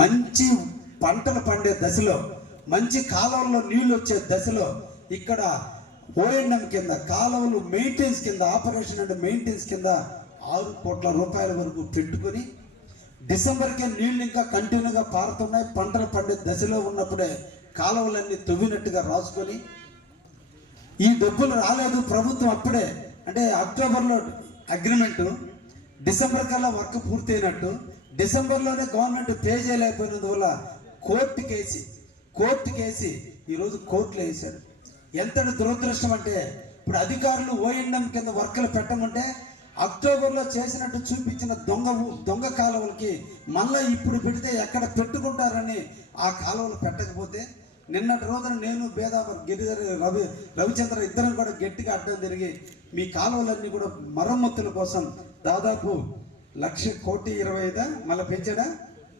మంచి పంటలు పండే దశలో మంచి కాలువల్లో నీళ్ళు వచ్చే దశలో ఇక్కడ ఓఎండం కింద కాలువలు మెయింటెనెన్స్ కింద ఆపరేషన్ అండ్ మెయింటెనెన్స్ కింద ఆరు కోట్ల రూపాయల వరకు పెట్టుకొని డిసెంబర్కే నీళ్ళు ఇంకా కంటిన్యూగా పారుతున్నాయి. పంటలు పండే దశలో ఉన్నప్పుడే కాలువలన్నీ తవ్వినట్టుగా రాసుకొని ఈ డబ్బులు రాలేదు. ప్రభుత్వం అప్పుడే అంటే అక్టోబర్లో అగ్రిమెంట్ డిసెంబర్ కల్లా వర్క్ పూర్తయినట్టు డిసెంబర్లోనే గవర్నమెంట్ పే చేయలేకపోయినందువల్ల కోర్టు కేసి కోర్టు కేసి ఈరోజు కోర్టులో వేశారు. ఎంతటి దురదృష్టం అంటే ఇప్పుడు అధికారులు ఓఎండం కింద వర్కులు పెట్టమంటే అక్టోబర్లో చేసినట్టు చూపించిన దొంగ దొంగ కాలువలకి మళ్ళీ ఇప్పుడు పెడితే ఎక్కడ పెట్టుకుంటారని ఆ కాలువలు పెట్టకపోతే నిన్నటి రోజున నేను బేదావర్ గిరిధర్ రవి రవిచంద్ర ఇద్దరం కూడా గట్టిగా అడ్డం తిరిగి మీ కాలువలన్నీ కూడా మరమ్మతుల కోసం దాదాపు లక్ష కోటి ఇరవై ఐదా మళ్ళీ పెంచడా?